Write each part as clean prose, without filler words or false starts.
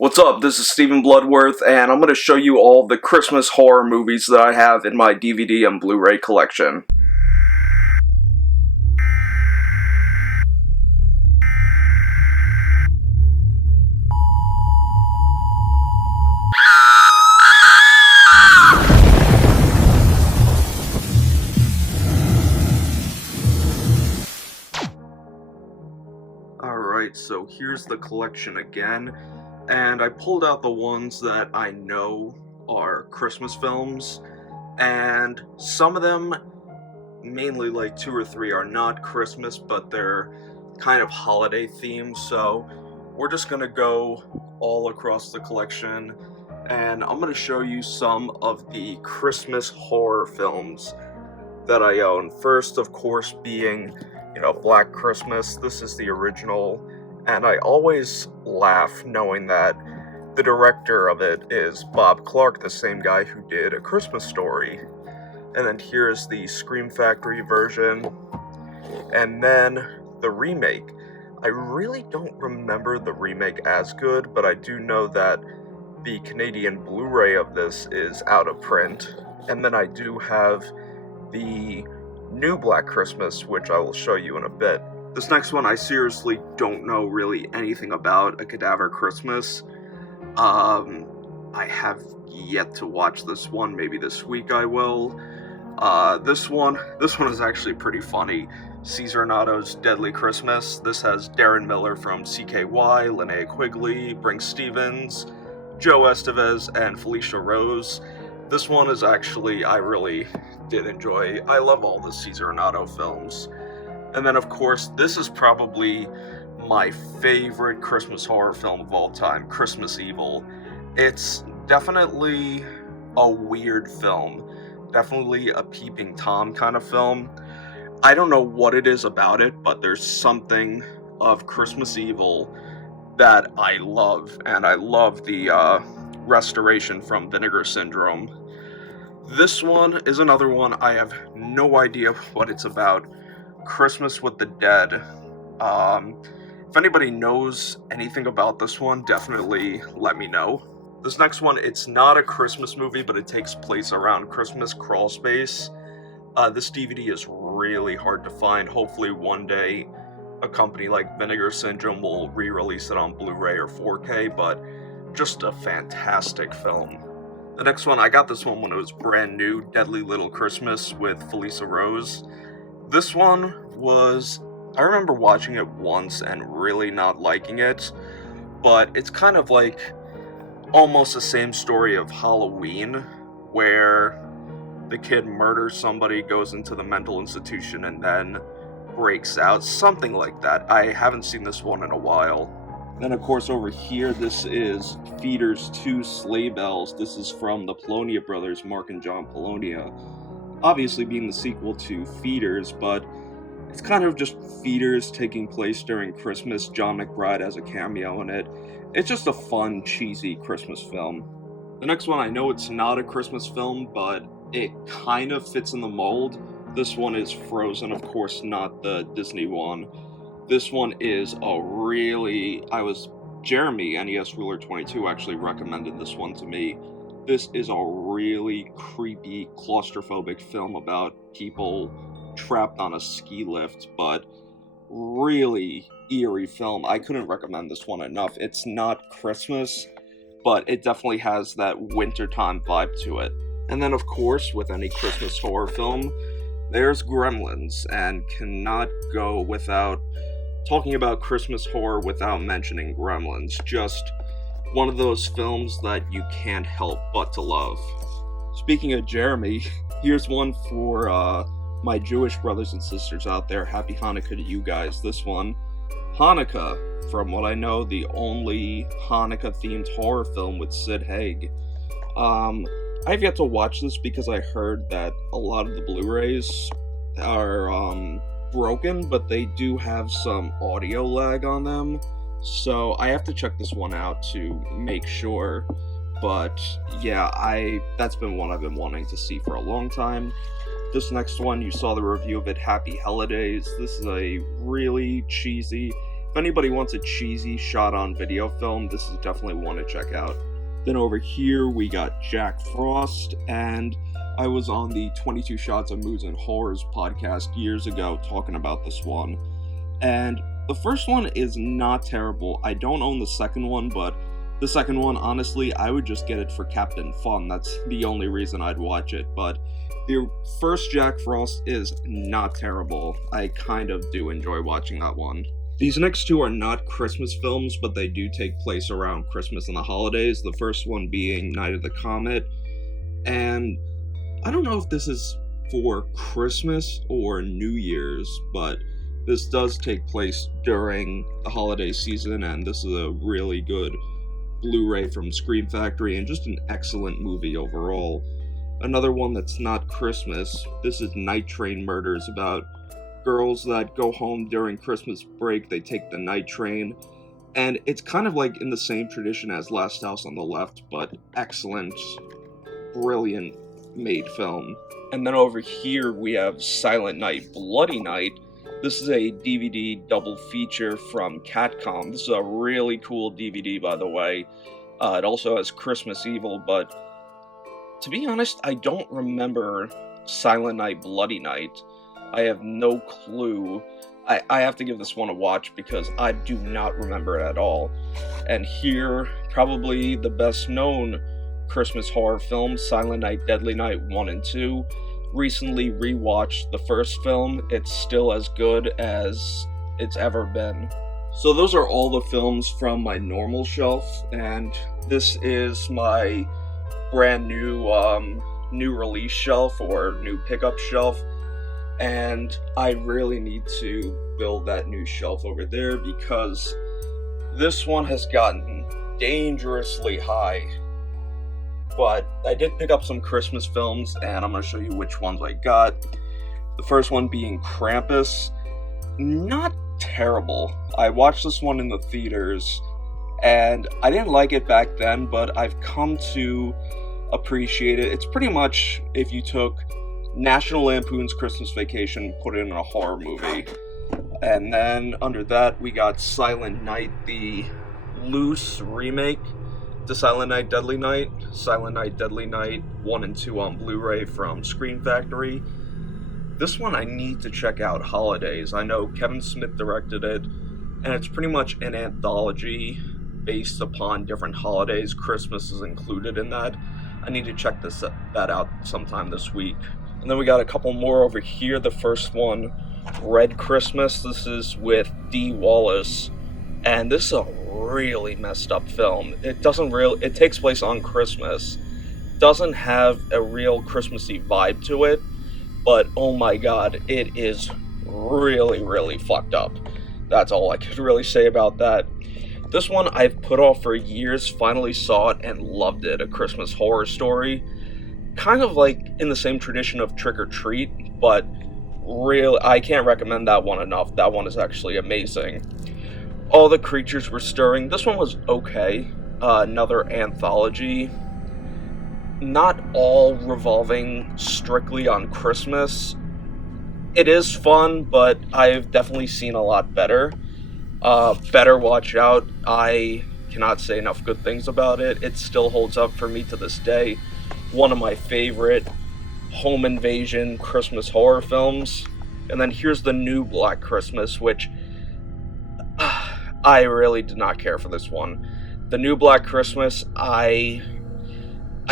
What's up, this is Stephen Bloodworth, and I'm going to show you all the Christmas horror movies that I have in my DVD and Blu-ray collection. Alright, so here's the collection again. And I pulled out the ones that I know are Christmas films, and some of them, mainly like 2 or 3, are not Christmas, but they're kind of holiday themed, so we're just gonna go all across the collection, and I'm gonna show you some of the Christmas horror films that I own. First, of course, being, Black Christmas. This is the original. And I always laugh knowing that the director of it is Bob Clark, the same guy who did A Christmas Story. And then here's the Scream Factory version. And then the remake. I really don't remember the remake as good, but I do know that the Canadian Blu-ray of this is out of print. And then I do have the new Black Christmas, which I will show you in a bit. This next one, I seriously don't know really anything about, A Cadaver Christmas. I have yet to watch this one. Maybe this week I will. This one is actually pretty funny. Cesar Nato's Deadly Christmas. This has Darren Miller from CKY, Linnea Quigley, Brinke Stevens, Joe Estevez, and Felicia Rose. This one is actually, I really did enjoy. I love all the Cesar Nato films. And then, of course, this is probably my favorite Christmas horror film of all time, Christmas Evil. It's definitely a weird film. Definitely a Peeping Tom kind of film. I don't know what it is about it, but there's something of Christmas Evil that I love. And I love the restoration from Vinegar Syndrome. This one is another one I have no idea what it's about. Christmas with the Dead. If anybody knows anything about this one, definitely let me know. This next one, it's not a Christmas movie, but it takes place around Christmas. Crawl Space. This DVD is really hard to find. Hopefully one day a company like Vinegar Syndrome will re-release it on Blu-ray or 4K, but just a fantastic film. The next one, I got this one when it was brand new, Deadly Little Christmas with Felicia Rose. This one was, I remember watching it once and really not liking it, but it's kind of like almost the same story of Halloween, where the kid murders somebody, goes into the mental institution, and then breaks out, something like that. I haven't seen this one in a while. Then, of course, over here, this is Feeder's 2 Sleigh Bells. This is from the Polonia brothers, Mark and John Polonia. Obviously being the sequel to Feeder's, but it's kind of just Feeder's taking place during Christmas. John McBride has a cameo in it. It's just a fun, cheesy Christmas film. The next one, I know it's not a Christmas film, but it kind of fits in the mold. This one is Frozen, of course, not the Disney one. This one is Jeremy, NES Ruler 22, actually recommended this one to me. This is a really creepy, claustrophobic film about people trapped on a ski lift, but really eerie film. I couldn't recommend this one enough. It's not Christmas, but it definitely has that wintertime vibe to it. And then, of course, with any Christmas horror film, there's Gremlins, and cannot go without talking about Christmas horror without mentioning Gremlins. Just one of those films that you can't help but to love. Speaking of Jeremy, here's one for my Jewish brothers and sisters out there. Happy Hanukkah to you guys. This one, Hanukkah, from what I know, the only Hanukkah-themed horror film with Sid Haig. I've yet to watch this because I heard that a lot of the Blu-rays are broken, but they do have some audio lag on them. So I have to check this one out to make sure. But yeah, that's been one I've been wanting to see for a long time. This next one, you saw the review of it, Happy Holidays. This is a really cheesy If anybody wants a cheesy shot-on-video film, this is definitely one to check out. Then over here, we got Jack Frost, and I was on the 22 Shots of Movies and Horrors podcast years ago talking about this one. And the first one is not terrible. I don't own the second one, but the second one, honestly, I would just get it for Captain Fun. That's the only reason I'd watch it. But the first Jack Frost is not terrible. I kind of do enjoy watching that one. These next two are not Christmas films, but they do take place around Christmas and the holidays. The first one being Night of the Comet. And I don't know if this is for Christmas or New Year's, but this does take place during the holiday season, and this is a really good Blu-ray from Scream Factory, and just an excellent movie overall. Another one that's not Christmas, this is Night Train Murders, about girls that go home during Christmas break. They take the night train, and it's kind of like in the same tradition as Last House on the Left, but excellent, brilliant made film. And then over here we have Silent Night, Bloody Night. This is a DVD double feature from Catcom. This is a really cool DVD, by the way. It also has Christmas Evil, but to be honest, I don't remember Silent Night, Bloody Night. I have no clue. I have to give this one a watch because I do not remember it at all. And here, probably the best known Christmas horror film, Silent Night, Deadly Night 1 and 2. Recently rewatched the first film. It's still as good as it's ever been. So those are all the films from my normal shelf, and this is my brand new new release shelf or new pickup shelf, and I really need to build that new shelf over there because this one has gotten dangerously high. But I did pick up some Christmas films, and I'm going to show you which ones I got. The first one being Krampus. Not terrible. I watched this one in the theaters, and I didn't like it back then, but I've come to appreciate it. It's pretty much if you took National Lampoon's Christmas Vacation, put it in a horror movie. And then under that, we got Silent Night, the loose remake to Silent Night, Deadly Night. Silent Night, Deadly Night 1 and 2 on Blu-ray from Scream Factory. This one I need to check out holidays. I know Kevin Smith directed it, and it's pretty much an anthology based upon different holidays. Christmas is included in that. I need to check that out sometime this week. And then we got a couple more over here. The first one, Red Christmas. This is with Dee Wallace, and this is a really messed up film. It takes place on Christmas. Doesn't have a real Christmassy vibe to it, but oh my god, it is really, really fucked up. That's all I could really say about that. This one I've put off for years, finally saw it and loved it. A Christmas horror story. Kind of like in the same tradition of Trick or Treat, but I can't recommend that one enough. That one is actually amazing. All the Creatures Were Stirring. This one was okay. Another anthology. Not all revolving strictly on Christmas. It is fun, but I've definitely seen a lot better. Better Watch Out. I cannot say enough good things about it. It still holds up for me to this day. One of my favorite home invasion Christmas horror films. And then here's the new Black Christmas, which I really did not care for this one. The new Black Christmas, I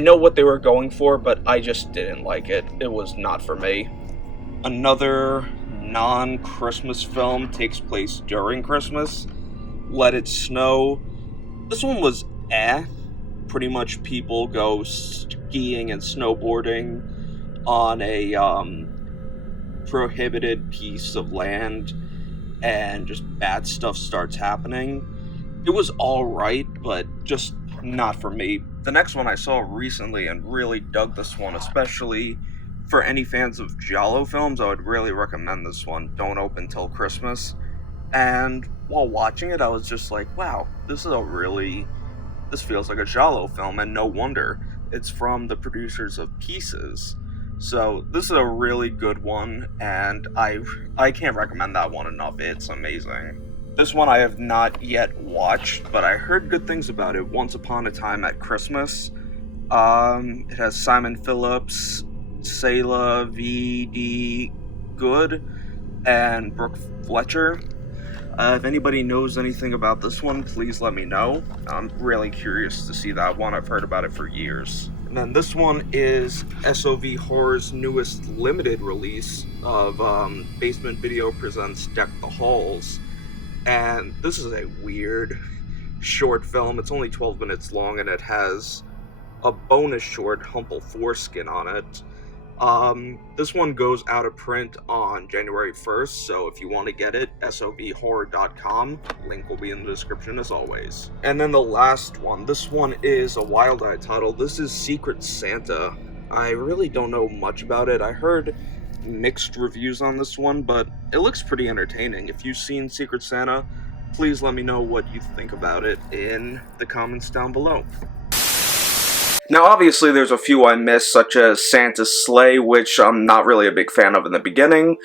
know what they were going for, but I just didn't like it. It was not for me. Another non-Christmas film takes place during Christmas. Let It Snow. This one was pretty much people go skiing and snowboarding on a prohibited piece of land, and just bad stuff starts happening. It was alright, but just not for me. The next one I saw recently and really dug this one, especially for any fans of Giallo films. I would really recommend this one, Don't Open Till Christmas. And while watching it, I was just like, wow, this feels like a Giallo film, and no wonder. It's from the producers of Pieces. So this is a really good one, and I can't recommend that one enough. It's amazing. This one I have not yet watched, but I heard good things about it. Once Upon a Time at Christmas. It has Simon Phillips, Selah V.D. Good, and Brooke Fletcher. If anybody knows anything about this one, please let me know. I'm really curious to see that one. I've heard about it for years. And then this one is SOV Horror's newest limited release of Basement Video Presents Deck the Halls. And this is a weird short film. It's only 12 minutes long, and it has a bonus short, Humble Foreskin, on it. This one goes out of print on January 1st, so if you want to get it, sovhorror.com. Link will be in the description as always. And then the last one. This one is a Wild Eye title. This is Secret Santa. I really don't know much about it. I heard mixed reviews on this one, but it looks pretty entertaining. If you've seen Secret Santa, please let me know what you think about it in the comments down below. Now, obviously, there's a few I missed, such as Santa's Sleigh, which I'm not really a big fan of in the beginning,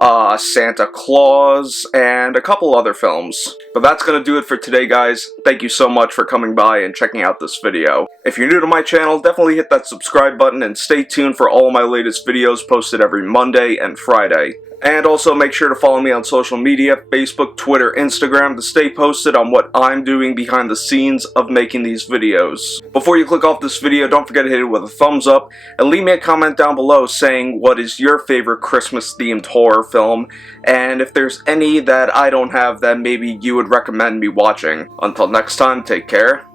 Santa Claus, and a couple other films. But that's gonna do it for today, guys. Thank you so much for coming by and checking out this video. If you're new to my channel, definitely hit that subscribe button and stay tuned for all my latest videos posted every Monday and Friday. And also make sure to follow me on social media, Facebook, Twitter, Instagram, to stay posted on what I'm doing behind the scenes of making these videos. Before you click off this video, don't forget to hit it with a thumbs up, and leave me a comment down below saying what is your favorite Christmas-themed horror film, and if there's any that I don't have that maybe you would recommend me watching. Until next time, take care,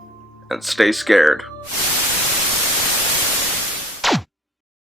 and stay scared.